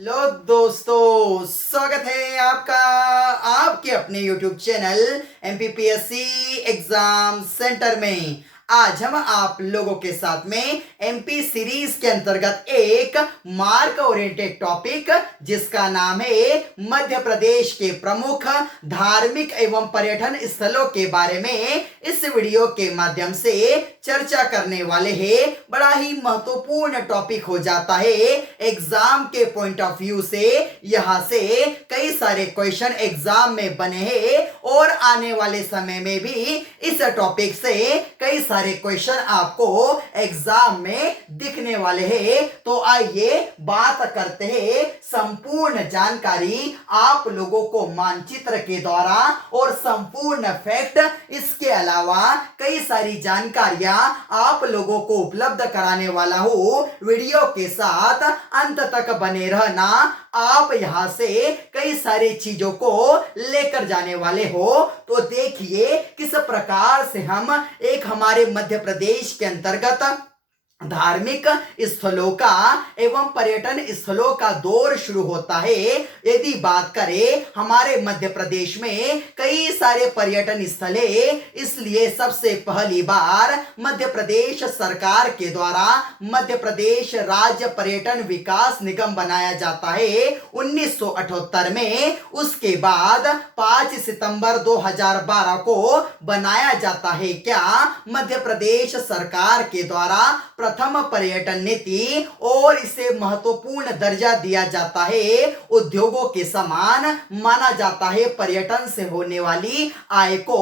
Hello दोस्तों, स्वागत है आपका आपके अपने YouTube channel MPPSC exam centre में। आज हम आप लोगों के साथ में MP सीरीज के अंतर्गत एक मार्क ओरिएंटेड टॉपिक जिसका नाम है मध्य प्रदेश के प्रमुख धार्मिक एवं पर्यटन स्थलों के बारे में इस वीडियो के माध्यम से चर्चा करने वाले हैं। बड़ा ही महत्वपूर्ण टॉपिक हो जाता है एग्जाम के पॉइंट ऑफ व्यू से। यहाँ से कई सारे क्वेश्चन एग्जाम में बने हैं और आने वाले समय में भी इस टॉपिक से कई सारे क्वेश्चन आपको एग्जाम में दिखने वाले हैं। तो आइए बात करते हैं संपूर्ण जानकारी आप लोगों को मानचित्र के द्वारा और संपूर्ण फैक्ट, इसके अलावा कई सारी जानकारियां आप लोगों को उपलब्ध कराने वाला हूं। वीडियो के साथ अंत तक बने रहना। आप यहां से कई सारी चीजों को लेकर जाने वाले हो। तो देखिए किस प्रकार से हम एक हमारे मध्य प्रदेश के अंतर्गत धार्मिक स्थलों का एवं पर्यटन स्थलों का दौर शुरू होता है। यदि बात करें हमारे मध्य प्रदेश में कई सारे पर्यटन स्थल है, इसलिए सबसे पहली बार मध्य प्रदेश सरकार के द्वारा मध्य प्रदेश राज्य पर्यटन विकास निगम बनाया जाता है 1978 में। उसके बाद 5 सितंबर 2012 को बनाया जाता है क्या मध्य प्रदेश सरकार के द्वारा प्रथम पर्यटन नीति, और इसे महत्वपूर्ण दर्जा दिया जाता है। उद्योगों के समान माना जाता है पर्यटन से होने वाली आय को।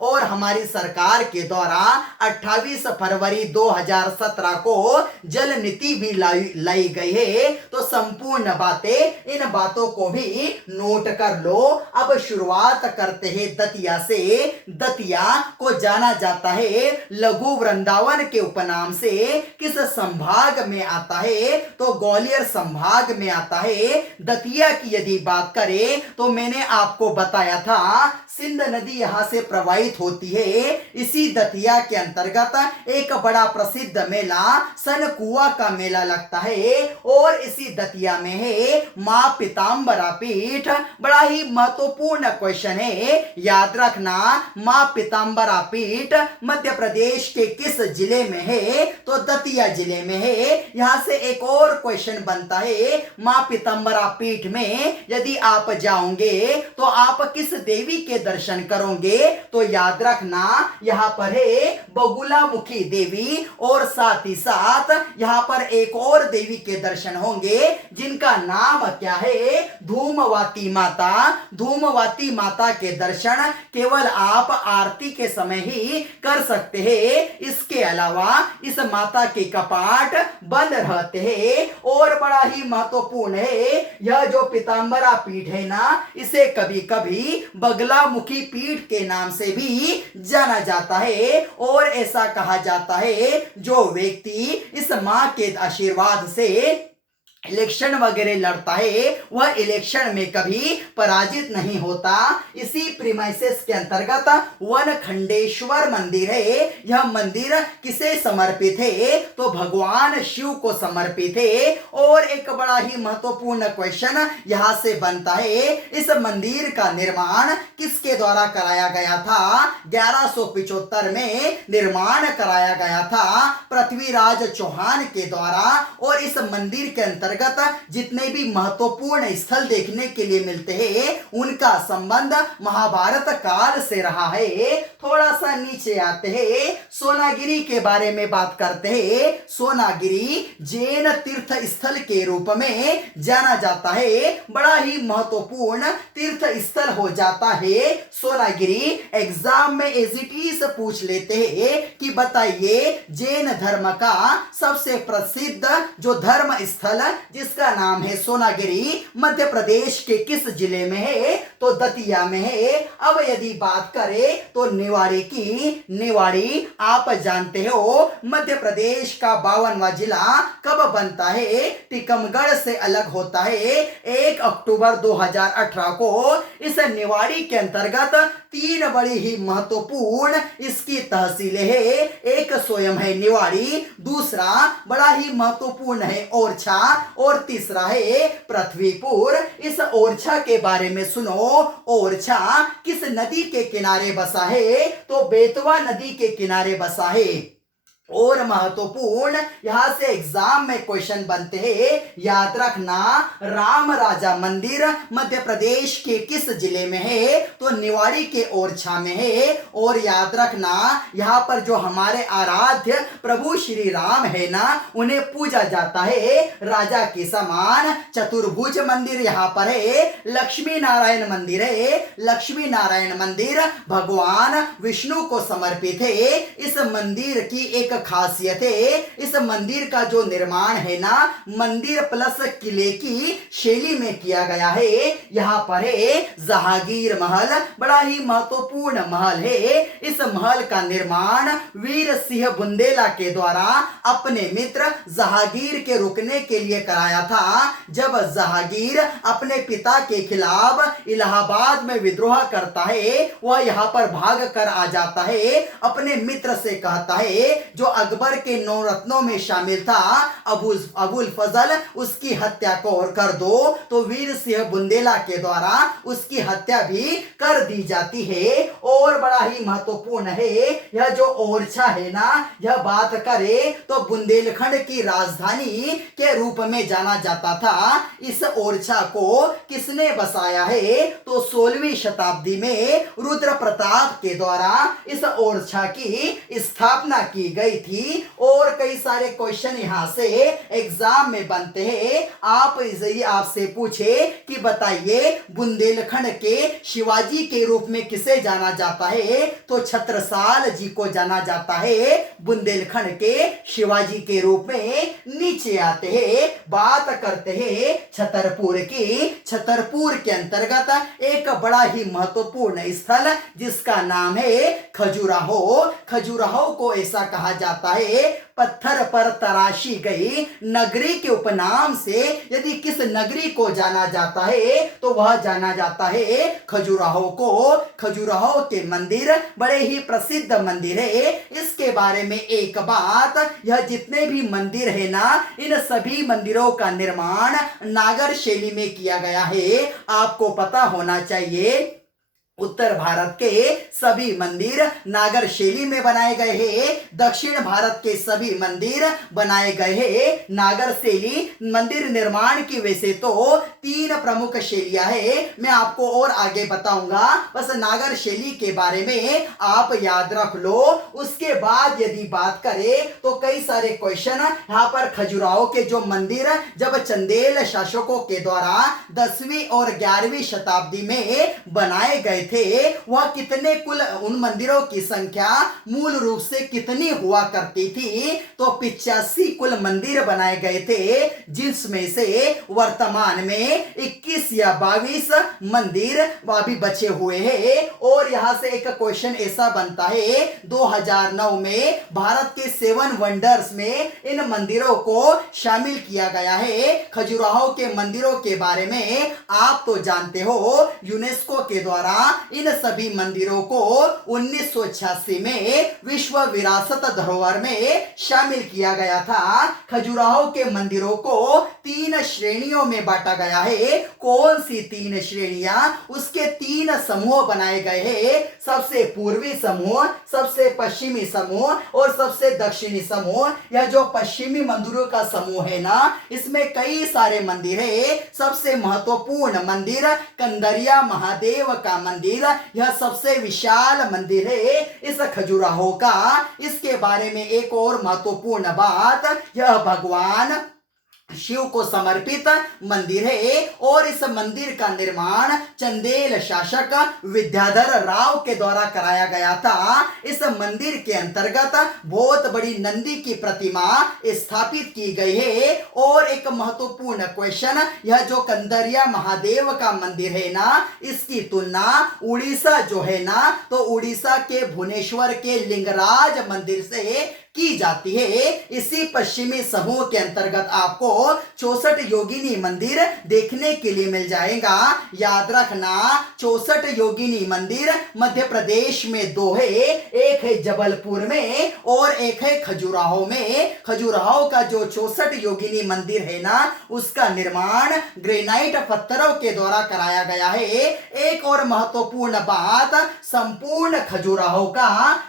और हमारी सरकार के द्वारा 28 फरवरी 2017 को जल नीति भी लाई गई है। तो संपूर्ण बातें, इन बातों को भी नोट कर लो। अब शुरुआत करते हैं दतिया से। दतिया को जाना जाता है लघु वृंदावन के उपनाम से। किस संभाग में आता है? तो ग्वालियर संभाग में आता है। दतिया की यदि बात करें तो मैंने आपको बताया था सिंध नदी यहां से प्रवाहित होती है। इसी दतिया के अंतर्गत एक बड़ा प्रसिद्ध मेला सनकुआ का मेला लगता है और इसी दतिया में है मां पीतांबरा पीठ। बड़ा ही महत्वपूर्ण क्वेश्चन है, याद रखना। मां पीतांबरा पीठ मध्य प्रदेश के किस जिले में है? तो दतिया जिले में है। यहां से एक और क्वेश्चन बनता है, मां पीतांबरा पीठ में यदि आप जाओगे तो आप किस देवी के दर्शन करोगे? तो याद रखना यहां पर है बगुलामुखी देवी, और साथ ही साथ यहां पर एक और देवी के दर्शन होंगे जिनका नाम क्या है? धूमवती माता। धूमवती माता के दर्शन केवल आप आरती के समय ही कर सकते हैं। इसके अलावा इस माता के कपाट बंद रहते हैं। और बड़ा ही महत्वपूर्ण है, यह जो पीतांबरा पीठ है ना, इसे कभी कभी बगलामुखी पीठ के नाम से भी जाना जाता है। और ऐसा कहा जाता है जो व्यक्ति इस मां के आशीर्वाद से इलेक्शन वगैरह लड़ता है वह इलेक्शन में कभी पराजित नहीं होता। इसी प्रीमाइसेस के अंतर्गत वनखंडेश्वर मंदिर है। यह मंदिर किसे समर्पित है? तो भगवान शिव को समर्पित है। और एक बड़ा ही महत्वपूर्ण क्वेश्चन यहां से बनता है, इस मंदिर का निर्माण किसके द्वारा कराया गया था? 1175 में निर्माण कराया गया था पृथ्वीराज चौहान के द्वारा। और इस मंदिर के अंतर्गत जितने भी महत्वपूर्ण स्थल देखने के लिए मिलते हैं उनका संबंध महाभारत काल से रहा है। थोड़ा सा नीचे आते हैं, सोनागिरी के बारे में बात करते हैं। सोनागिरी जैन तीर्थ स्थल के रूप में जाना जाता है। बड़ा ही महत्वपूर्ण तीर्थ स्थल हो जाता है सोनागिरी। एग्जाम में एज इट इज पूछ लेते हैं कि बताइए जैन धर्म का सबसे प्रसिद्ध जो धर्म स्थल जिसका नाम है सोनागिरी मध्य प्रदेश के किस जिले में है? तो दतिया में है। अब यदि बात करें तो निवाड़ी की, निवाड़ी आप जानते हो मध्य प्रदेश का 52वां जिला कब बनता है? टीकमगढ़ से अलग होता है 1 अक्टूबर 2018 को। इस निवाड़ी के अंतर्गत 3 बड़ी ही महत्वपूर्ण इसकी तहसीलें है। एक स्वयं है निवाड़ी, दूसरा बड़ा ही महत्वपूर्ण है ओरछा, और तीसरा है पृथ्वीपुर। इस ओरछा के बारे में सुनो। ओरछा किस नदी के किनारे बसा है? तो बेतवा नदी के किनारे बसा है। और महत्वपूर्ण यहां से एग्जाम में क्वेश्चन बनते हैं, याद रखना। राम राजा मंदिर मध्य प्रदेश के किस जिले में है? तो निवाड़ी के ओरछा में है। और याद रखना यहाँ पर जो हमारे आराध्य प्रभु श्री राम है ना, उन्हें पूजा जाता है राजा के समान। चतुर्भुज मंदिर यहाँ पर है। लक्ष्मी नारायण मंदिर है। लक्ष्मी नारायण मंदिर भगवान विष्णु को समर्पित है। इस मंदिर की एक खासियत है, इस मंदिर का जो निर्माण है ना, मंदिर प्लस किले की शैली में किया गया है। यहाँ पर है जहांगीर महल, बड़ा ही महत्वपूर्ण महल है। इस महल का निर्माण वीर सिंह बुंदेला के द्वारा अपने मित्र जहांगीर के रुकने के लिए कराया था। जब जहांगीर अपने पिता के खिलाफ इलाहाबाद में विद्रोह करता है, वह यहाँ पर भाग कर आ जाता है। अपने मित्र से कहता है, जो अकबर के 9 रत्नों में शामिल था अबुल फजल, उसकी हत्या को कर दो। तो वीर सिंह बुंदेला के द्वारा उसकी हत्या भी कर दी जाती है। और बड़ा ही महत्वपूर्ण है, यह जो ओरछा है ना, यह बात करे तो बुंदेलखंड की राजधानी के रूप में जाना जाता था। इस ओरछा को किसने बसाया है? तो 16वीं शताब्दी में रुद्र प्रताप के द्वारा इस ओरछा की स्थापना की गई थी। और कई सारे क्वेश्चन यहां से एग्जाम में बनते हैं। आपसे पूछे कि बताइए बुंदेलखंड के शिवाजी के रूप में किसे जाना जाता है? तो छत्रसाल जी को जाना जाता है बुंदेलखंड के शिवाजी के रूप में। नीचे आते हैं, बात करते हैं छतरपुर की। छतरपुर के अंतर्गत एक बड़ा ही महत्वपूर्ण स्थल जिसका नाम है खजुराहो। खजुराहो को ऐसा कहा जाता है, पत्थर पर तराशी गई नगरी के उपनाम से यदि किस नगरी को जाना जाता है तो वह जाना जाता है खजुराहो को। खजुराहो के मंदिर बड़े ही प्रसिद्ध मंदिर है। इसके बारे में एक बात, यह जितने भी मंदिर है ना, इन सभी मंदिरों का निर्माण नागर शैली में किया गया है। आपको पता होना चाहिए उत्तर भारत के सभी मंदिर नागर शैली में बनाए गए हैं। दक्षिण भारत के सभी मंदिर बनाए गए हैं नागर शैली। मंदिर निर्माण की वैसे तो 3 प्रमुख शैलियां हैं, मैं आपको और आगे बताऊंगा। बस नागर शैली के बारे में आप याद रख लो। उसके बाद यदि बात करें तो कई सारे क्वेश्चन यहाँ पर खजुराहो के जो मंदिर जब चंदेल शासकों के द्वारा 10वीं और 11वीं शताब्दी में बनाए गए थे, वह कितने कुल उन मंदिरों की संख्या मूल रूप से कितनी हुआ करती थी? तो 85 कुल मंदिर बनाए गए थे, जिसमें से वर्तमान में 21 या 22 मंदिर अभी बचे हुए हैं। और यहां से एक क्वेश्चन ऐसा बनता है, 2009 में भारत के 7 वंडर्स में इन मंदिरों को शामिल किया गया है। खजुराहो के मंदिरों के बारे में आप तो जानते हो, यूनेस्को के द्वारा इन सभी मंदिरों को 1986 में विश्व विरासत धरोहर में शामिल किया गया था। खजुराहो के मंदिरों को 3 श्रेणियों में बांटा गया है। कौन सी 3 श्रेणियां? उसके 3 समूह बनाए गए हैं। सबसे पूर्वी समूह, सबसे पश्चिमी समूह और सबसे दक्षिणी समूह। यह जो पश्चिमी मंदिरों का समूह है ना, इसमें कई सारे मंदिर है। सबसे महत्वपूर्ण मंदिर कंदरिया महादेव का मंदिर, यह सबसे विशाल मंदिर है इस खजुराहो का। इसके बारे में एक और महत्वपूर्ण बात, यह भगवान शिव को समर्पित मंदिर है। और इस मंदिर का निर्माण चंदेल शासक विद्याधर राव के द्वारा कराया गया था। इस मंदिर के अंतर्गत बहुत बड़ी नंदी की प्रतिमा स्थापित की गई है। और एक महत्वपूर्ण क्वेश्चन, यह जो कंदरिया महादेव का मंदिर है ना, इसकी तुलना उड़ीसा जो है ना, तो उड़ीसा के भुवनेश्वर के लिंगराज मंदिर से की जाती है। इसी पश्चिमी समूह के अंतर्गत आपको 64 योगिनी मंदिर देखने के लिए मिल जाएगा। याद रखना 64 योगिनी मंदिर मध्य प्रदेश में 2 है, एक है जबलपुर में और एक है खजुराहो में। खजुराहो का जो 64 योगिनी मंदिर है ना, उसका निर्माण ग्रेनाइट पत्थरों के द्वारा कराया गया है। एक और महत्वपूर्ण बात, संपूर्ण खजुराहो का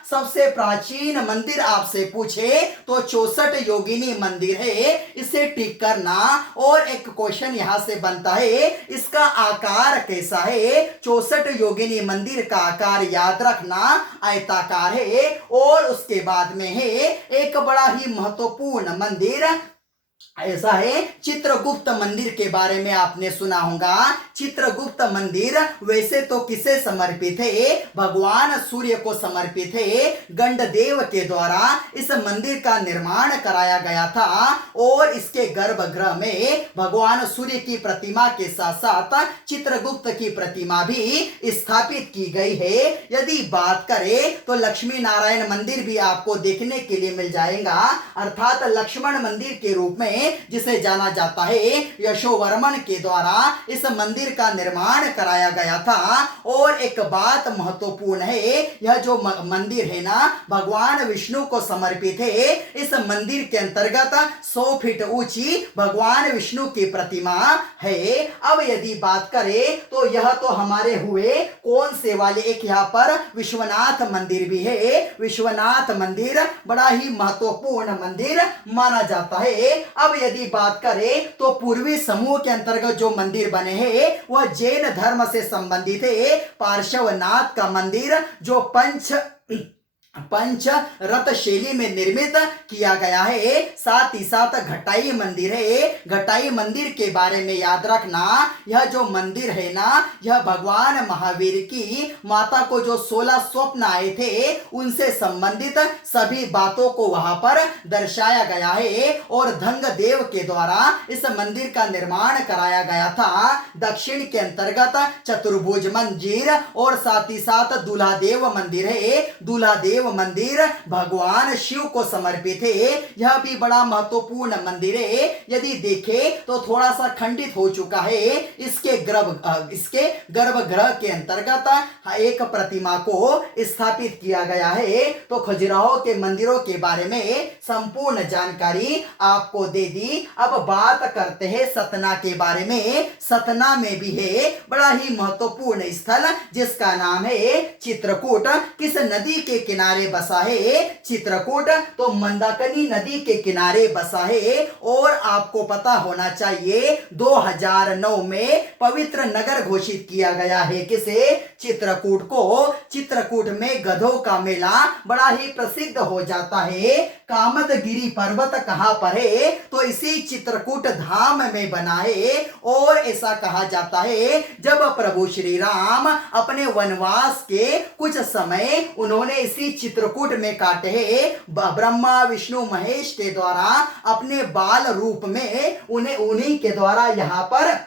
सबसे प्राचीन मंदिर आपसे पूछे तो 64 योगिनी मंदिर है, इसे टिक करना। और एक क्वेश्चन यहां से बनता है, इसका आकार कैसा है? 64 योगिनी मंदिर का आकार याद रखना आयताकार है। और उसके बाद में है एक बड़ा ही महत्वपूर्ण मंदिर ऐसा है, चित्रगुप्त मंदिर के बारे में आपने सुना होगा। चित्रगुप्त मंदिर वैसे तो किसे समर्पित है? भगवान सूर्य को समर्पित है। गंडदेव के द्वारा इस मंदिर का निर्माण कराया गया था और इसके गर्भगृह में भगवान सूर्य की प्रतिमा के साथ साथ चित्रगुप्त की प्रतिमा भी स्थापित की गई है। यदि बात करें तो लक्ष्मी नारायण मंदिर भी आपको देखने के लिए मिल जाएगा, अर्थात लक्ष्मण मंदिर के रूप में जिसे जाना जाता है। यशोवर्मन के द्वारा इस मंदिर का निर्माण कराया गया था। और एक बात महत्वपूर्ण है, यह जो मंदिर है ना, भगवान विष्णु को समर्पित है। इस मंदिर के अंतर्गत 100 फीट ऊंची भगवान विष्णु की प्रतिमा है। अब यदि बात करें तो यह तो हमारे हुए कौन से वाले, एक यहाँ पर विश्वनाथ मंदिर भी है। विश्वनाथ मंदिर बड़ा ही महत्वपूर्ण मंदिर माना जाता है। अब यदि बात करें तो पूर्वी समूह के अंतर्गत जो मंदिर बने हैं वह जैन धर्म से संबंधित है। पार्श्वनाथ का मंदिर जो पंच रथ शैली में निर्मित किया गया है। साथ ही साथ घटाई मंदिर है। घटाई मंदिर के बारे में याद रखना, यह जो मंदिर है ना, यह भगवान महावीर की माता को जो 16 स्वप्न आए थे उनसे संबंधित सभी बातों को वहां पर दर्शाया गया है। और धंग देव के द्वारा इस मंदिर का निर्माण कराया गया था। दक्षिण के अंतर्गत चतुर्भुज मंदिर और साथ ही साथ दूल्हा देव मंदिर है। दूल्हा देव मंदिर भगवान शिव को समर्पित है। यह भी बड़ा महत्वपूर्ण मंदिर है। यदि देखें तो थोड़ा सा खंडित हो चुका है। इसके गर्भगृह के अंतर्गत एक प्रतिमा को स्थापित किया गया है। तो खजुराहो के मंदिरों के बारे में संपूर्ण जानकारी आपको दे दी। अब बात करते हैं सतना के बारे में। सतना में भी है बड़ा ही महत्वपूर्ण स्थल जिसका नाम है चित्रकूट। किस नदी के किनारे बसा है? चित्रकूट तो मंदाकिनी नदी के किनारे बसा है। और आपको पता होना चाहिए 2009 में पवित्र नगर घोषित किया गया है। किसे? चित्रकूट को। चित्रकूट में गधों का मेला बड़ा ही प्रसिद्ध हो जाता है। कामदगिरी पर्वत कहां पर है? तो इसी चित्रकूट धाम में बना है। और ऐसा कहा जाता है जब प्रभु श्री राम अपने वनवास के कुछ समय उन्होंने इसी चित्रकूट में काटे हैं। ब्रह्मा विष्णु महेश के द्वारा अपने बाल रूप में उन्हीं के द्वारा यहाँ पर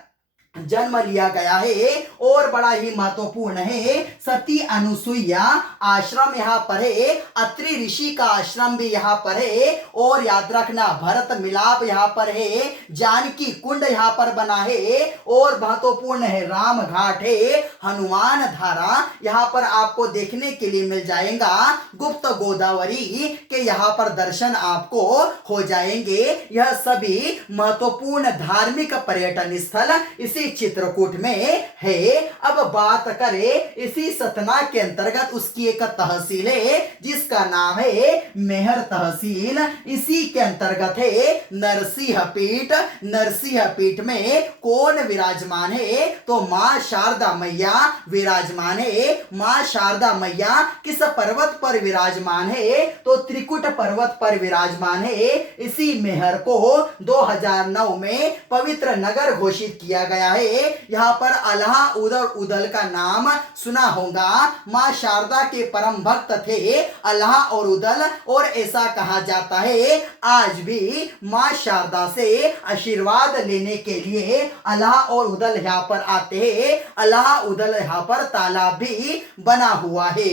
जन्म लिया गया है। और बड़ा ही महत्वपूर्ण है, सती अनुसुईया आश्रम यहाँ पर है। अत्रि ऋषि का आश्रम भी यहाँ पर है। और याद रखना भरत मिलाप यहाँ पर है। जानकी कुंड यहाँ पर बना है। और महत्वपूर्ण है राम घाट है। हनुमान धारा यहाँ पर आपको देखने के लिए मिल जाएगा। गुप्त गोदावरी के यहाँ पर दर्शन आपको हो जाएंगे। यह सभी महत्वपूर्ण धार्मिक पर्यटन स्थल इसी चित्रकूट में है। अब बात करें इसी सतना के अंतर्गत उसकी एक तहसील है जिसका नाम है मेहर तहसील। इसी के अंतर्गत है नरसिंह पीठ। नरसिंह पीठ में कौन विराजमान है? तो मां शारदा मैया विराजमान है। मां शारदा मैया किस पर्वत पर विराजमान है? तो त्रिकुट पर्वत पर विराजमान है। इसी मेहर को 2009 में पवित्र नगर घोषित किया गया है। यहाँ पर अल्लाह उदल का नाम सुना होगा। मां शारदा के परम भक्त थे अल्लाह और उदल। और ऐसा कहा जाता है आज भी मां शारदा से आशीर्वाद लेने के लिए अल्लाह और उदल यहाँ पर आते हैं। अल्लाह उदल यहाँ पर तालाब भी बना हुआ है।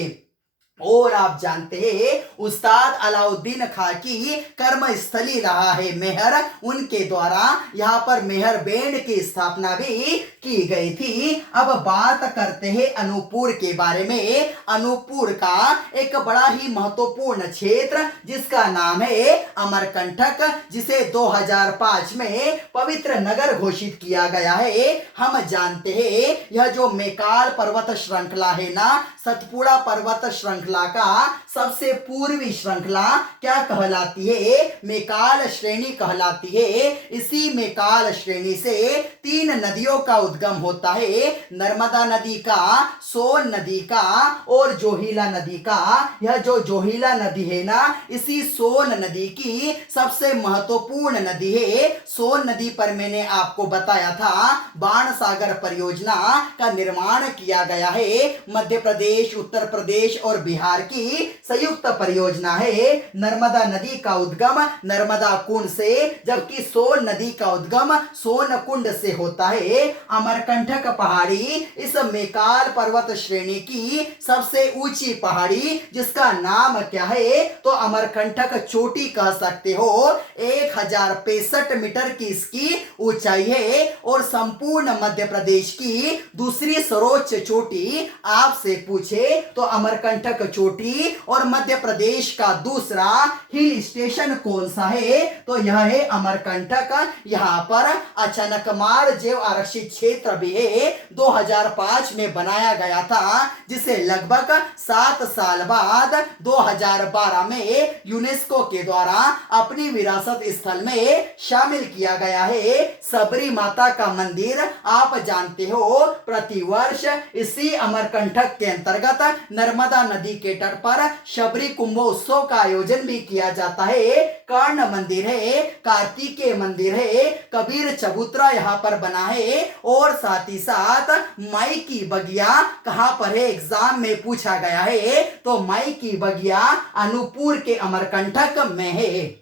और आप जानते हैं उस्ताद अलाउद्दीन खां की कर्म स्थली रहा है मेहर, उनके द्वारा यहाँ पर मेहर बैंड की स्थापना भी की गई थी। अब बात करते हैं अनूपपुर के बारे में। अनूपपुर का एक बड़ा ही महत्वपूर्ण क्षेत्र जिसका नाम है अमरकंटक, जिसे 2005 में पवित्र नगर घोषित किया गया है। हम जानते हैं यह जो मैकाल पर्वत श्रृंखला है ना, सतपुड़ा पर्वत श्रृंखला का सबसे पूर्वी श्रृंखला क्या कहलाती है? मैकाल श्रेणी कहलाती है। इसी मैकाल श्रेणी से 3 नदियों का उद्गम होता है, नर्मदा नदी का, सोन नदी का और जोहिला नदी का। यह जो जोहिला नदी है ना, इसी सोन नदी की सबसे महत्वपूर्ण नदी है। सोन नदी पर मैंने आपको बताया था बाण सागर परियोजना का निर्माण किया गया है। मध्य प्रदेश, उत्तर प्रदेश और बिहार की संयुक्त परियोजना है। नर्मदा नदी का उद्गम नर्मदा कुंड से, जबकि सोन नदी का उद्गम सोन कुंड से होता है। अमरकंटक पहाड़ी इस मैकाल पर्वत श्रेणी की सबसे ऊंची पहाड़ी, जिसका नाम क्या है? तो अमरकंटक चोटी कह सकते हो। 1065 मीटर की इसकी ऊंचाई है और संपूर्ण मध्य प्रदेश की दूसरी सर्वोच्च चोटी आपसे पूछे तो अमरकंटक चोटी। और मध्य प्रदेश का दूसरा हिल स्टेशन कौन सा है? तो यह है अमरकंटक। यहाँ पर अचानकमार जैव आरक्षित क्षेत्र भी है, 2005 में बनाया गया था, जिसे लगभग 7 साल बाद 2012 में यूनेस्को के द्वारा अपनी विरासत स्थल में शामिल किया गया है। सबरी माता का मंदिर आप जानते हो, प्रतिवर्ष इसी अमरकंटक के अंतर्गत नर्मदा नदी के तट पर शबरी कुंभोत्सव का आयोजन भी किया जाता है। कर्ण मंदिर है, कार्तिकेय मंदिर है, कबीर चबूतरा यहाँ पर बना है और साथ ही साथ माई की बगिया कहाँ पर है? एग्जाम में पूछा गया है। तो माई की बगिया अनूपपुर के अमरकंटक में है।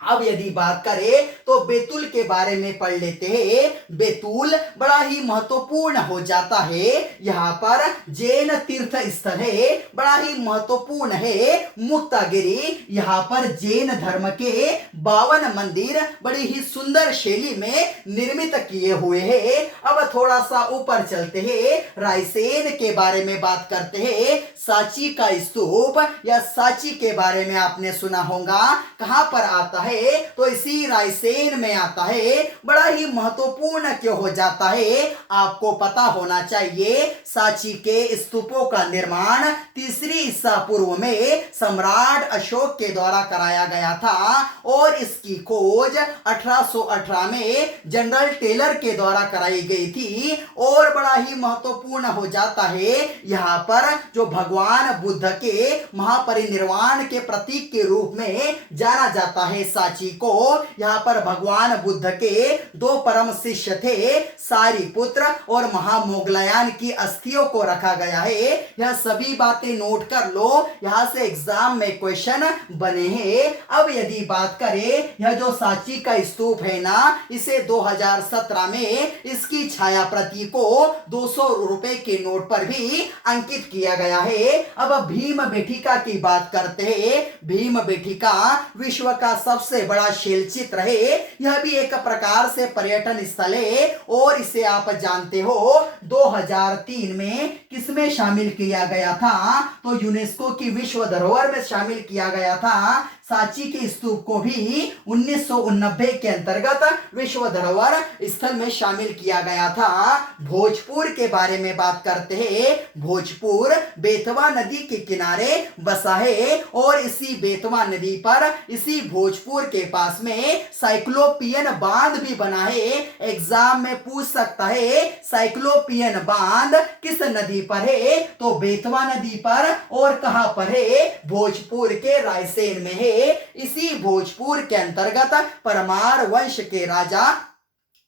अब यदि बात करें तो बैतूल के बारे में पढ़ लेते हैं। बैतूल बड़ा ही महत्वपूर्ण हो जाता है। यहाँ पर जैन तीर्थ स्थल है, बड़ा ही महत्वपूर्ण है। मुक्तागिरी, यहाँ पर जैन धर्म के 52 मंदिर बड़ी ही सुंदर शैली में निर्मित किए हुए हैं। अब थोड़ा सा ऊपर चलते हैं, रायसेन के बारे में बात करते हैं। सांची का स्तूप या सांची के बारे में आपने सुना होगा, कहां पर आता है? तो इसी रायसेन में आता है। बड़ा ही महत्वपूर्ण क्यों हो जाता है? आपको पता होना चाहिए। सांची के स्तूपों का निर्माण 3री ईसा पूर्व में सम्राट अशोक के द्वारा कराया गया था और इसकी खोज 1818 में जनरल टेलर के द्वारा कराई गई थी। और बड़ा ही महत्वपूर्ण हो जाता है, यहाँ पर जो भगवान बुद्ध के महापरिनिर्वाण के प्रतीक के रूप में जाना जाता है सांची को। यहाँ पर भगवान बुद्ध के 2 परम शिष्य थे, सारिपुत्र और महामोगलायन की अस्थियों को रखा गया है। यह सभी बातें नोट कर लो, यहाँ से एग्जाम में क्वेश्चन बने हैं। अब यदि बात करें, यह जो सांची का स्तूप है ना, इसे 2017 में इसकी छाया प्रति को 200 रुपए के नोट पर भी अंकित किया गया है। अब भीम बेटिका की बात करते हैं। भीम बेटिका विश्व का सबसे बड़ा शैल चित्र है। यह भी एक प्रकार से पर्यटन स्थल है और इसे आप जानते हो 2003 में किसमें शामिल किया गया था? तो यूनेस्को की विश्व धरोहर में शामिल किया गया था। सांची के स्तूप को भी 1989 के अंतर्गत विश्व धरोहर स्थल में शामिल किया गया था। भोजपुर के बारे में बात करते हैं। भोजपुर बेतवा नदी के किनारे बसा है और इसी बेतवा नदी पर, इसी भोजपुर के पास में साइक्लोपियन बांध भी बना है। एग्जाम में पूछ सकता है साइक्लोपियन बांध किस नदी पर है? तो बेतवा नदी पर। और कहां पर है? भोजपुर के रायसेन में है। इसी भोजपुर के अंतर्गत परमार वंश के राजा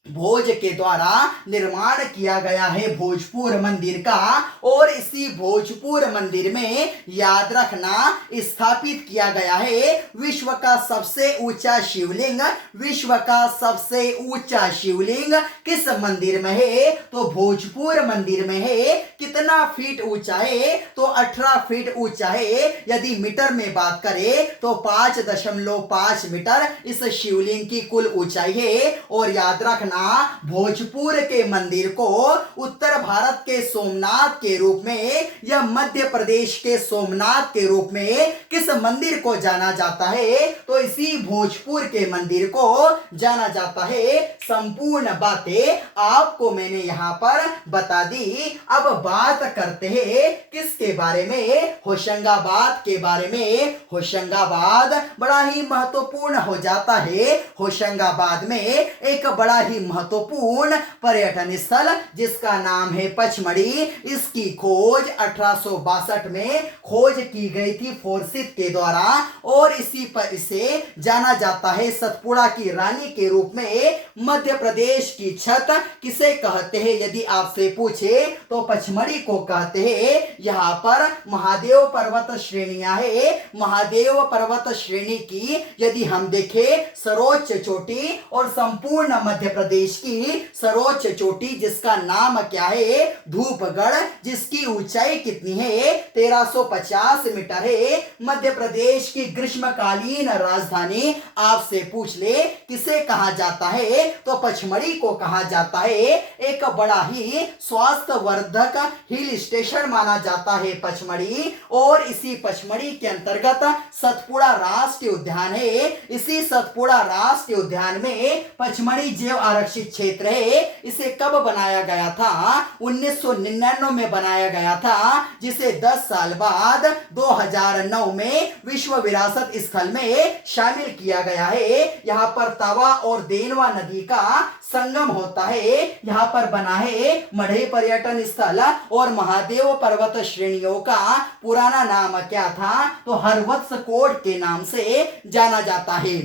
भोज के द्वारा निर्माण किया गया है भोजपुर मंदिर का। और इसी भोजपुर मंदिर में याद रखना स्थापित किया गया है विश्व का सबसे ऊंचा शिवलिंग। विश्व का सबसे ऊंचा शिवलिंग किस मंदिर में है? तो भोजपुर मंदिर में है। कितना फीट ऊंचा है? तो 18 फीट ऊंचा है। यदि मीटर में बात करें तो 5.5 मीटर इस शिवलिंग की कुल ऊंचाई है। और याद रखना भोजपुर के मंदिर को उत्तर भारत के सोमनाथ के रूप में या मध्य प्रदेश के सोमनाथ के रूप में किस मंदिर को जाना जाता है? तो इसी भोजपुर के मंदिर को जाना जाता है। संपूर्ण बातें आपको मैंने यहां पर बता दी। अब बात करते हैं किसके बारे में? होशंगाबाद के बारे में। होशंगाबाद बड़ा ही महत्वपूर्ण हो जाता है। होशंगाबाद में एक बड़ा ही महत्वपूर्ण पर्यटन स्थल जिसका नाम है पचमढ़ी। इसकी खोज 1862 में खोज की गई थी फोर्सिथ के द्वारा। और इसी पर इसे जाना जाता है सतपुड़ा की रानी के रूप में। मध्य प्रदेश की छत किसे कहते हैं यदि आपसे पूछे तो पचमढ़ी को कहते हैं। यहाँ पर महादेव पर्वत श्रेणियां है। महादेव पर्वत श्रेणी की यदि हम देखें सर्वोच्च चोटी और संपूर्ण मध्य प्रदेश की सर्वोच्च चोटी जिसका नाम क्या है? धूपगढ़, जिसकी ऊंचाई कितनी है? 1350 मीटर है। मध्य प्रदेश की ग्रीष्मकालीन राजधानी आपसे पूछ ले किसे कहा जाता है? तो पचमढ़ी को कहा जाता है। एक बड़ा ही स्वास्थ्यवर्धक हिल स्टेशन माना जाता है पचमढ़ी। और इसी पचमढ़ी के अंतर्गत सतपुड़ा राष्ट्रीय उद्यान है। इसी सतपुड़ा राष्ट्रीय उद्यान में पचमढ़ी जैव आरक्षित क्षेत्र है। इसे कब बनाया गया था? 1999 में बनाया गया था, जिसे 10 साल बाद 2009 में विश्व विरासत स्थल में शामिल किया गया है। यहाँ पर तवा और देनवा नदी का संगम होता है। यहाँ पर बना है मढ़ई पर्यटन स्थल। और महादेव पर्वत श्रेणियों का पुराना नाम क्या था? तो हरवत्स कोट के नाम से जाना जाता है।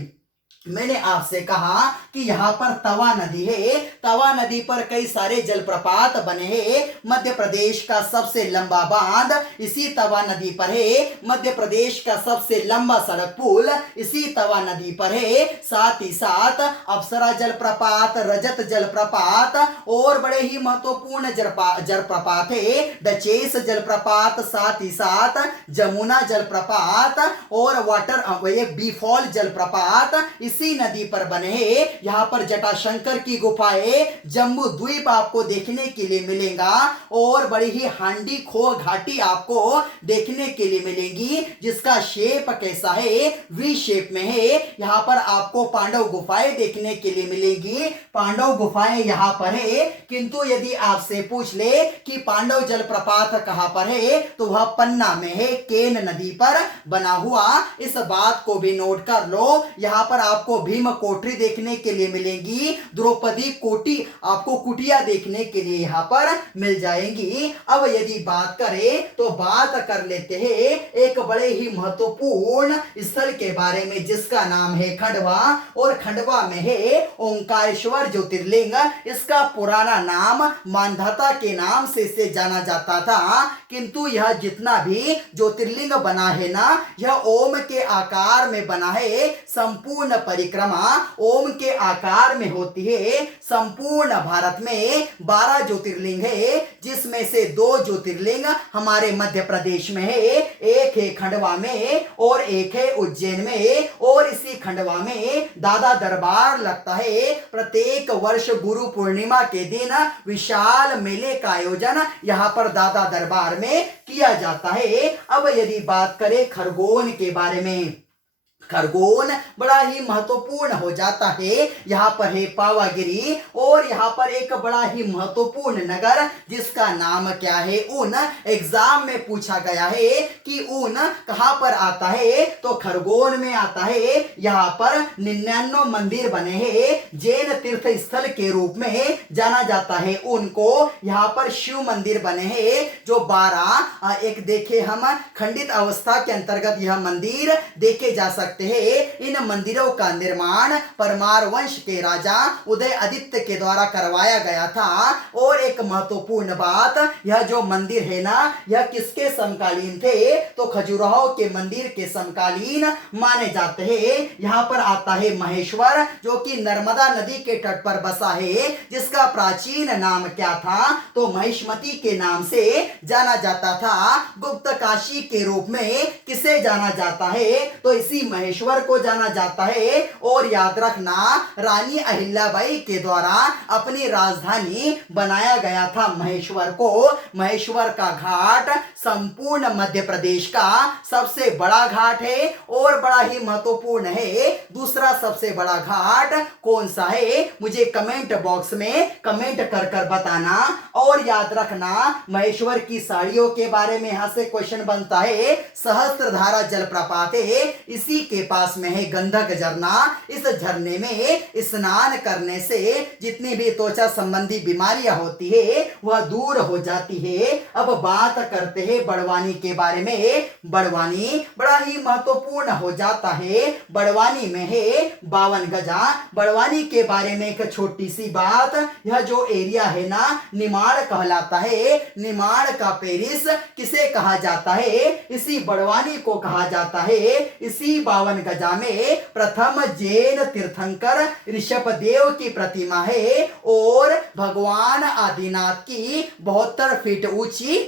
मैंने आपसे कहा कि यहाँ पर तवा नदी है। तवा नदी पर कई सारे जलप्रपात बने हैं। मध्य प्रदेश का सबसे लंबा बांध इसी तवा नदी पर है। मध्य प्रदेश का सबसे लंबा सड़क पुल इसी तवा नदी पर है। साथ ही साथ अप्सरा जलप्रपात, रजत जलप्रपात और बड़े ही महत्वपूर्ण जलप्रपात है डचेस जलप्रपात, साथ ही साथ जमुना जलप्रपात और वाटर बीफॉल जलप्रपात इसी नदी पर बने हैं। यहाँ पर जटाशंकर की गुफाएं, जम्बू द्वीप आपको देखने के लिए मिलेगा। और बड़ी ही हांडी खो घाटी आपको देखने के लिए मिलेगी जिसका शेप कैसा है? वी शेप में है। यहाँ पर आपको पांडव गुफाएं देखने के लिए मिलेगी। पांडव गुफाएं यहाँ पर है। किंतु यदि आपसे पूछ ले कि पांडव जलप्रपात कहाँ पर है तो वह पन्ना में है, केन नदी पर बना हुआ। इस बात को भी नोट कर लो। यहाँ पर आपको भीम कोठरी देखने के लिए मिलेगी। द्रौपदी कोटी आपको कुटिया देखने के लिए यहाँ पर मिल जाएंगी। अब यदि बात करें तो बात कर लेते हैं एक बड़े ही महत्वपूर्ण स्थल के बारे में जिसका नाम है खंडवा। और खंडवा में है ओंकारेश्वर ज्योतिर्लिंग। इसका पुराना नाम मानधाता के नाम से इसे जाना जाता था। किंतु यह जितना भी ज्योतिर्लिंग बना है ना, यह ओम के आकार में बना है। संपूर्ण परिक्रमा ओम के आकार में होती है। संपूर्ण भारत में 12 ज्योतिर्लिंग है, जिसमें से 2 ज्योतिर्लिंग हमारे मध्य प्रदेश में है। एक है खंडवा में और एक है उज्जैन में। और इसी खंडवा में दादा दरबार लगता है। प्रत्येक वर्ष गुरु पूर्णिमा के दिन विशाल मेले का आयोजन यहाँ पर दादा दरबार में किया जाता है। अब यदि बात करें खरगोन के बारे में, खरगोन बड़ा ही महत्वपूर्ण हो जाता है। यहाँ पर है पावागिरी। और यहाँ पर एक बड़ा ही महत्वपूर्ण नगर जिसका नाम क्या है? ऊन। एग्जाम में पूछा गया है कि ऊन कहाँ पर आता है तो खरगोन में आता है। यहाँ पर 99 मंदिर बने हैं। जैन तीर्थ स्थल के रूप में जाना जाता है उनको। यहाँ पर शिव मंदिर बने हैं जो 12 एक देखे हम खंडित अवस्था के अंतर्गत यह मंदिर देखे जा सकते करते हैं इन मंदिरों का निर्माण परमार वंश के राजा उदय आदित्य के द्वारा करवाया गया था। और एक महत्वपूर्ण बात, यह जो मंदिर है ना, यह किसके समकालीन थे? तो खजुराहो के मंदिर के समकालीन माने जाते हैं। यहाँ पर आता है महेश्वर, जो कि नर्मदा नदी के तट पर बसा है, जिसका प्राचीन नाम क्या था? तो महिष्मती के नाम से जाना जाता था। गुप्त काशी के रूप में किसे जाना जाता है? तो इसी महेश्वर को जाना जाता है। और याद रखना, रानी अहिल्याबाई के द्वारा अपनी राजधानी बनाया गया था महेश्वर को। महेश्वर का घाट संपूर्ण मध्य प्रदेश का सबसे बड़ा घाट है और बड़ा ही महत्वपूर्ण है। दूसरा सबसे बड़ा घाट कौन सा है? मुझे कमेंट बॉक्स में कमेंट कर कर बताना। और याद रखना, महेश्वर की साड़ियों के बारे में यहां से क्वेश्चन बनता है। सहस्त्रधारा जलप्रपात है, इसी के पास में है गंधक झरना। इस झरने में स्नान करने से जितनी भी त्वचा संबंधी बीमारियां होती है वह दूर हो जाती है। अब बात करते हैं बड़वानी के बारे में। बड़वानी बड़ा ही महत्वपूर्ण हो जाता है। बड़वानी में है 52 गजा। बड़वानी के बारे में एक छोटी सी बात, यह जो एरिया है ना, निमाड़ कहलाता है। निमाड़ का पेरिस किसे कहा जाता है? इसी बड़वानी को कहा जाता है। इसी 52 गजा में प्रथम जैन तीर्थंकर ऋषभदेव की प्रतिमा है और भगवान आदिनाथ की 72 फीट ऊंची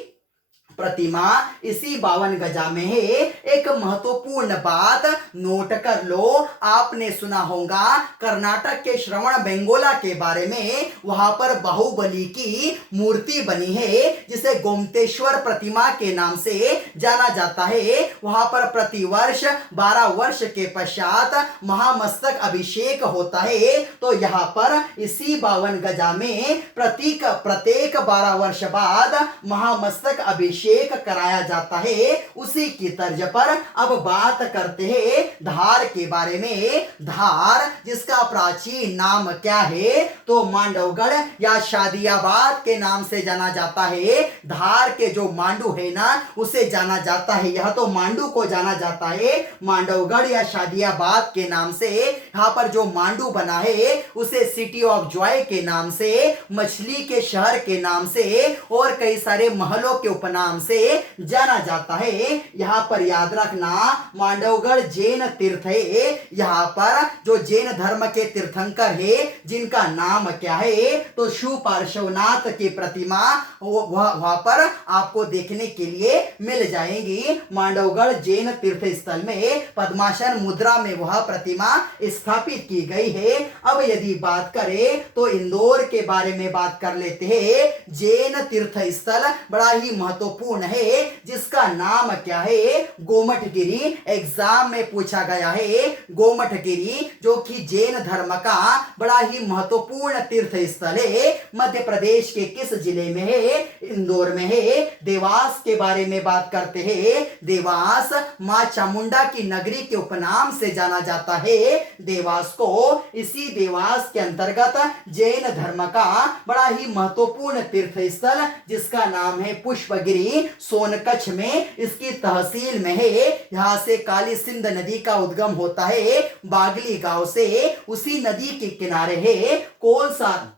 प्रतिमा इसी 52 गजा में है। एक महत्वपूर्ण बात नोट कर लो, आपने सुना होगा कर्नाटक के श्रवण बेंगोला के बारे में। वहां पर बाहुबली की मूर्ति बनी है, जिसे गोमतेश्वर प्रतिमा के नाम से जाना जाता है। वहां पर प्रतिवर्ष 12 वर्ष के पश्चात महामस्तक अभिषेक होता है। तो यहाँ पर इसी 52 गजा में प्रत्येक 12 वर्ष बाद महामस्तक अभिषेक कराया जाता है। उसी की तर्ज पर अब बात करते हैं धार के बारे में। धार, जिसका प्राचीन नाम क्या है? तो मांडवगढ़ या शादियाबाद के नाम से जाना जाता है। धार के जो मांडू है ना, उसे जाना जाता है, यह तो मांडू को जाना जाता है मांडवगढ़ या शादियाबाद के नाम से। यहाँ पर जो मांडू बना है उसे सिटी ऑफ जॉय के नाम से, मछली के शहर के नाम से और कई सारे महलों के उपनाम से जाना जाता है। यहाँ पर याद रखना, मांडवगढ़ जैन तीर्थ है। यहाँ पर जो जैन धर्म के तीर्थंकर है, जिनका नाम क्या है? तो शिव पार्श्वनाथ की प्रतिमा वहां पर आपको देखने के लिए मिल जाएगी। मांडवगढ़ जैन तीर्थ स्थल में पद्मासन मुद्रा में वह प्रतिमा स्थापित की गई है। अब यदि बात करें तो इंदौर के बारे में बात कर लेते हैं। जैन तीर्थ स्थल बड़ा ही महत्वपूर्ण है, जिसका नाम क्या है? गोमठगिरी। एग्जाम में पूछा गया है गोमठगिरी, जो कि जैन धर्म का बड़ा ही महत्वपूर्ण तीर्थ स्थल है। मध्य प्रदेश के किस जिले में है? इंदौर में है। देवास के बारे में बात करते हैं। देवास मां चामुंडा की नगरी के उपनाम से जाना जाता है। देवास को इसी देवास के अंतर्गत जैन धर्म का बड़ा ही महत्वपूर्ण तीर्थ स्थल, जिसका नाम है पुष्पगिरी, सोनकच्छ में इसकी तहसील में है। यहाँ से काली सिंध नदी का उद्गम होता है बागली गांव से। उसी नदी के किनारे है कौन सा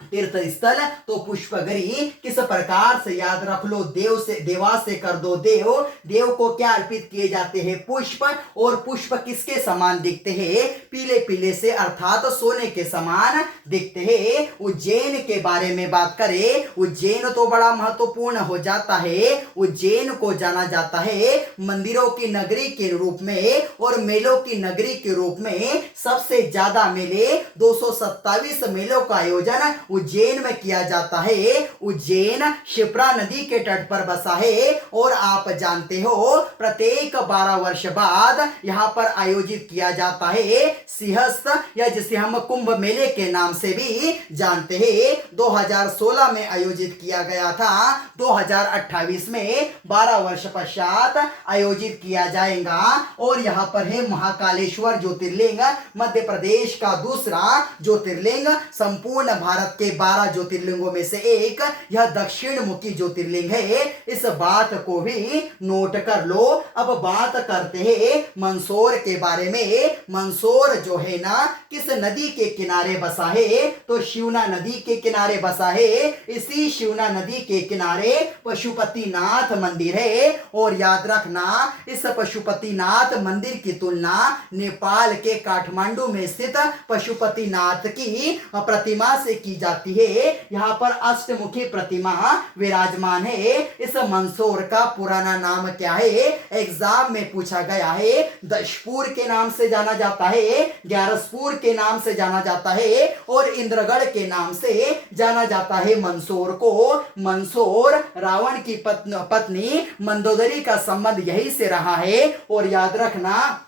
तीर्थ स्थल? तो पुष्पगिरी। किस प्रकार से? याद रख लो, देव से, देवास से कर दो देव। देव को क्या अर्पित किए जाते हैं? पुष्प। और पुष्प किसके समान दिखते हैं? पीले पीले से, अर्थात सोने के समान दिखते हैं। उज्जैन के बारे में बात करें, उज्जैन तो बड़ा महत्वपूर्ण हो जाता है। उज्जैन को जाना जाता है मंदिरों की नगरी के रूप में और मेलों की नगरी के रूप में। सबसे ज्यादा मेले, 227 मेलों का आयोजन उज्जैन में किया जाता है। उज्जैन शिप्रा नदी के तट पर बसा है और आप जानते हो प्रत्येक 12 वर्ष बाद यहाँ पर आयोजित किया जाता है सिंहस्थ, या जिसे हम कुंभ मेले के नाम से भी जानते हैं। 2016 में आयोजित किया गया था। 2028 में 12 वर्ष पश्चात आयोजित किया जाएगा। और यहाँ पर है महाकालेश्वर ज्योतिर्लिंग, मध्य प्रदेश का दूसरा ज्योतिर्लिंग, संपूर्ण भारत के के 12 ज्योतिर्लिंगों में से एक यह दक्षिण मुखी ज्योतिर्लिंग है। इस बात को भी नोट कर लो। अब बात करते हैं मंदसौर के बारे में। मंदसौर जो है ना किस नदी के किनारे बसा है? तो शिवना नदी के किनारे बसा है। इसी शिवना नदी के किनारे पशुपतिनाथ मंदिर है। और याद रखना, इस पशुपतिनाथ मंदिर की तुलना नेपाल के काठमांडू में स्थित पशुपतिनाथ की प्रतिमा से की जाती है। यहाँ पर अष्टमुखी प्रतिमा विराजमान है। इस मंदसौर का पुराना नाम क्या है? एग्जाम में पूछा गया है। दशपुर के नाम से जाना जाता है, ग्यारसपुर के नाम से जाना जाता है और इंद्रगढ़ के नाम से जाना जाता है मंदसौर को। मंदसौर रावण की पत्नी मंदोदरी का संबंध यही से रहा है। और याद रखना,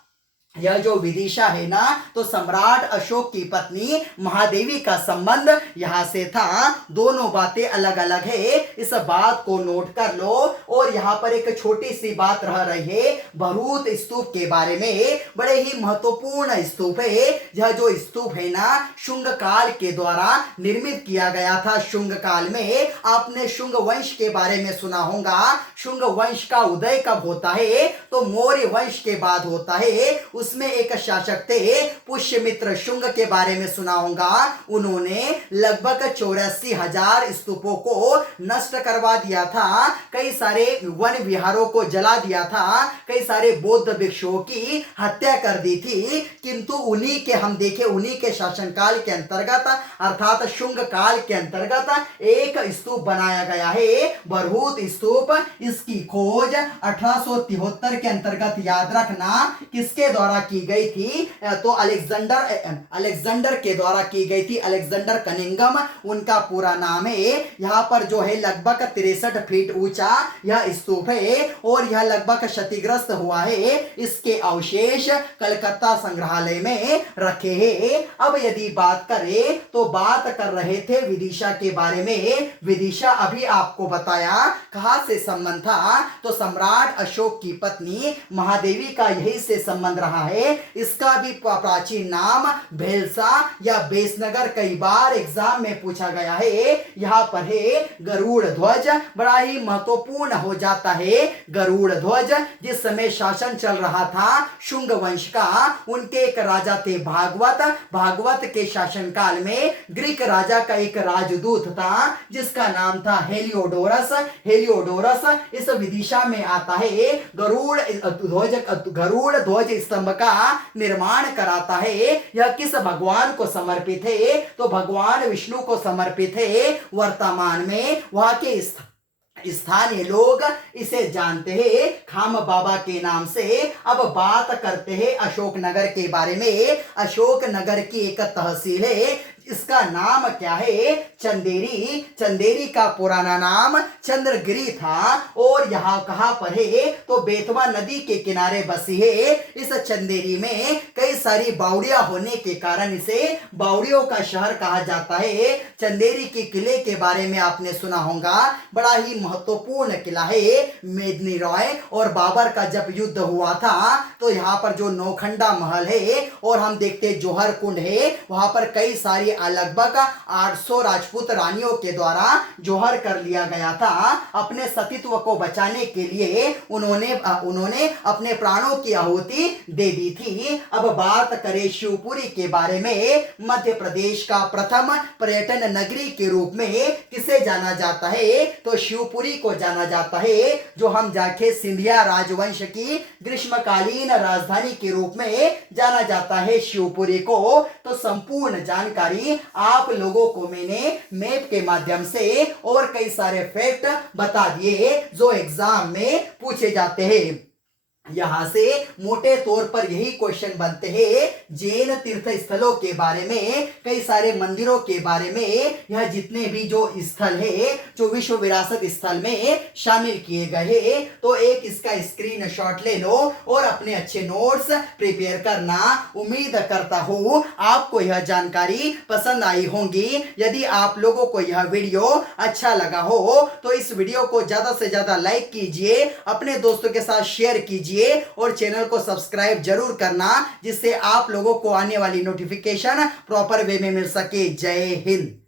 यह जो विदिशा है ना, तो सम्राट अशोक की पत्नी महादेवी का संबंध यहां से था। दोनों बातें अलग अलग है, इस बात को नोट कर लो। और यहाँ पर एक छोटी सी बात रह रही है भरूच स्तूप के बारे में। बड़े ही महत्वपूर्ण स्तूप है। यह जो स्तूप है ना, शुंग काल के द्वारा निर्मित किया गया था। शुंग काल में आपने शुंग वंश के बारे में सुना होगा। शुंग वंश का उदय कब होता है? तो मौर्य वंश के बाद होता है। उसमें एक शासक थे पुष्यमित्र शुंग के बारे में सुना होगा। उन्होंने लगभग 84,000 स्तूपों को नष्ट करवा दिया था। कई सारे वन विहारों को जला दिया था। कई सारे बौद्ध भिक्षुओं की हत्या कर दी थी। किंतु उन्हीं के हम देखें, उन्हीं के शासनकाल के अंतर्गत अर्थात शुंग काल के अंतर्गत एक स्तूप बनाया गया है, भरूच स्तूप। इसकी खोज 1873 के अंतर्गत याद रखना किसके द्वारा की गई थी? तो अलेक्जेंडर के द्वारा की गई थी। अलेक्जेंडर कनिंघम उनका पूरा नाम है। यहाँ पर जो है लगभग 63 फीट ऊंचा यह स्तूप है और यह लगभग क्षतिग्रस्त हुआ है। इसके अवशेष कलकत्ता संग्रहालय में रखे हैं। अब यदि बात करें तो बात कर रहे थे विदिशा के बारे में। विदिशा अभी आपको बताया कहां से संबंध था, तो सम्राट अशोक की पत्नी महादेवी का यही से संबंध रहा है। इसका भी प्राचीन नाम भेलसा या बेसनगर कई बार एग्जाम में पूछा गया है। यहाँ पर है गरुड़ ध्वज, बड़ा ही महत्वपूर्ण हो जाता है गरुड़ ध्वज। जिस समय शासन चल रहा था शुंग वंश का, उनके एक राजा थे भागवत। भागवत के शासनकाल में ग्रीक राजा का एक राजदूत था जिसका नाम था हेलियोडोरस। हेलियोडोरस इस विदिशा में आता है। गरुड़ ध्वज स्तंभ का निर्माण कराता है। यह किस भगवान को समर्पित है? तो भगवान विष्णु को समर्पित है। वर्तमान में वहां के स्थानीय लोग इसे जानते हैं खाम बाबा के नाम से। अब बात करते हैं अशोकनगर के बारे में। अशोकनगर की एक तहसील है, इसका नाम क्या है? चंदेरी। चंदेरी का पुराना नाम चंद्रगिरी था। और यहाँ कहां पर है? तो बेतवा नदी के किनारे बसी है। इस चंदेरी में कई सारी बावड़ियां होने के कारण इसे बावड़ियों का शहर कहा जाता है। चंदेरी के किले के बारे में आपने सुना होगा, बड़ा ही महत्वपूर्ण किला है। मेदिनी रॉय और बाबर का जब युद्ध हुआ था तो यहाँ पर जो नौखंडा महल है और हम देखते जौहर कुंड है, वहां पर कई सारी लगभग 800 राजपूत रानियों के द्वारा जौहर कर लिया गया था। अपने सतीत्व को बचाने के लिए उन्होंने अपने प्राणों की आहुति दे दी थी। अब बात करें शिवपुरी के बारे में। मध्य प्रदेश का प्रथम पर्यटन नगरी के रूप में किसे जाना जाता है? तो शिवपुरी को जाना जाता है, जो हम जाके सिंधिया राजवंश की ग्रीष्मकालीन राजधानी के रूप में जाना जाता है शिवपुरी को। तो संपूर्ण जानकारी आप लोगों को मैंने मैप के माध्यम से और कई सारे फैक्ट बता दिए जो एग्जाम में पूछे जाते हैं। यहां से मोटे तौर पर यही क्वेश्चन बनते हैं जैन तीर्थ स्थलों के बारे में, कई सारे मंदिरों के बारे में। यह जितने भी जो स्थल है जो विश्व विरासत स्थल में शामिल किए गए हैं, तो एक इसका स्क्रीनशॉट ले लो और अपने अच्छे नोट्स प्रिपेयर करना। उम्मीद करता हूं आपको यह जानकारी पसंद आई होंगी। यदि आप लोगों को यह वीडियो अच्छा लगा हो तो इस वीडियो को ज्यादा से ज्यादा लाइक कीजिए, अपने दोस्तों के साथ शेयर कीजिए और चैनल को सब्सक्राइब जरूर करना, जिससे आप लोगों को आने वाली नोटिफिकेशन प्रॉपर वे में मिल सके। जय हिंद।